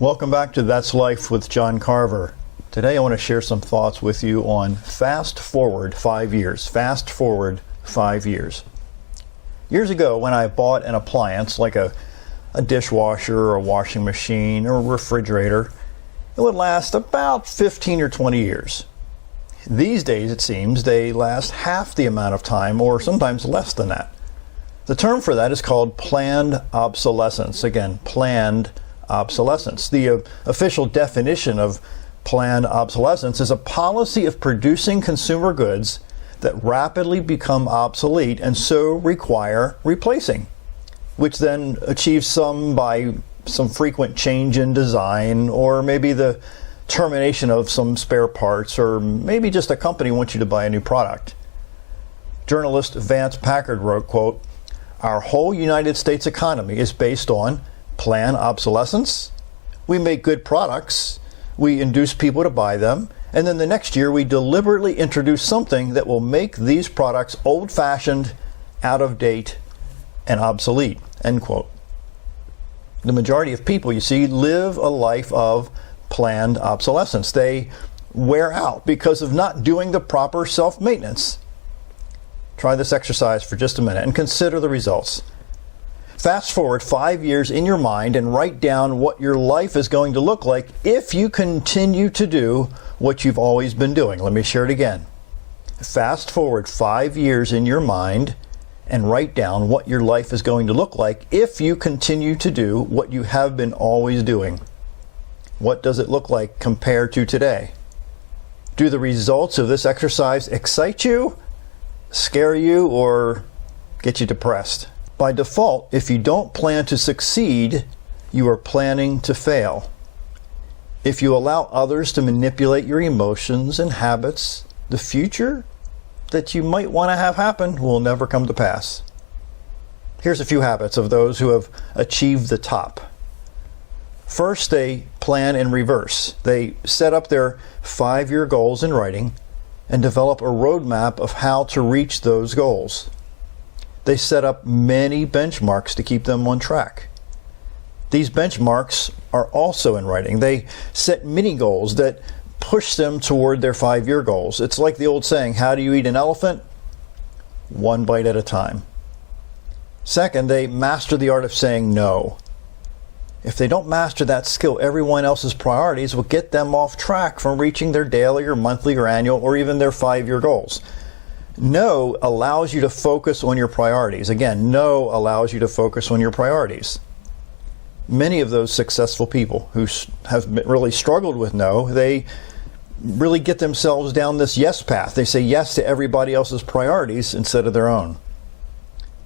Welcome back to That's Life with John Carver. Today I want to share some thoughts with you on fast forward 5 years. Fast forward 5 years. Years ago when I bought an appliance like a dishwasher or a washing machine or a refrigerator, it would last about 15 or 20 years. These days it seems they last half the amount of time or sometimes less than that. The term for that is called planned obsolescence. Again, planned obsolescence. The official definition of planned obsolescence is a policy of producing consumer goods that rapidly become obsolete and so require replacing, which then achieves some by some frequent change in design, or maybe the termination of some spare parts, or maybe just a company wants you to buy a new product. Journalist Vance Packard wrote, quote, "Our whole United States economy is based on planned obsolescence. We make good products, we induce people to buy them, and then the next year we deliberately introduce something that will make these products old-fashioned, out of date, and obsolete," end quote. The majority of people, you see, live a life of planned obsolescence. They wear out because of not doing the proper self-maintenance. Try this exercise for just a minute and consider the results. Fast forward 5 years in your mind and write down what your life is going to look like if you continue to do what you've always been doing. Let me share it again. Fast forward 5 years in your mind and write down what your life is going to look like if you continue to do what you have been always doing. What does it look like compared to today? Do the results of this exercise excite you, scare you, or get you depressed? By default, if you don't plan to succeed, you are planning to fail. If you allow others to manipulate your emotions and habits, the future that you might want to have happen will never come to pass. Here's a few habits of those who have achieved the top. First, they plan in reverse. They set up their 5-year goals in writing and develop a roadmap of how to reach those goals. They set up many benchmarks to keep them on track. These benchmarks are also in writing. They set mini goals that push them toward their 5-year goals. It's like the old saying, how do you eat an elephant? One bite at a time. Second, they master the art of saying no. If they don't master that skill, everyone else's priorities will get them off track from reaching their daily or monthly or annual or even their 5-year goals. No allows you to focus on your priorities. Again, no allows you to focus on your priorities. Many of those successful people who have really struggled with no, they really get themselves down this yes path. They say yes to everybody else's priorities instead of their own.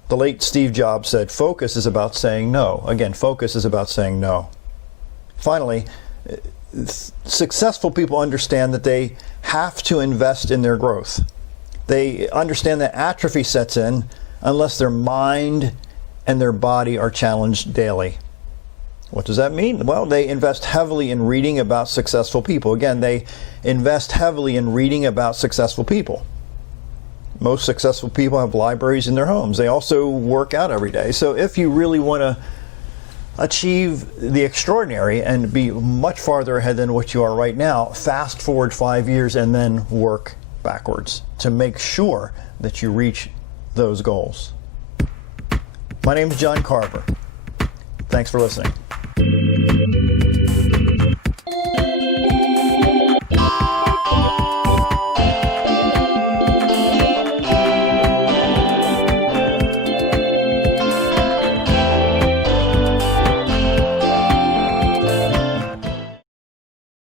The late Steve Jobs said, focus is about saying no. Again, focus is about saying no. Finally, successful people understand that they have to invest in their growth. They understand that atrophy sets in unless their mind and their body are challenged daily. What does that mean? Well, they invest heavily in reading about successful people. Again, they invest heavily in reading about successful people. Most successful people have libraries in their homes. They also work out every day. So if you really want to achieve the extraordinary and be much farther ahead than what you are right now, fast forward 5 years and then work backwards to make sure that you reach those goals. My name is John Carver. Thanks for listening.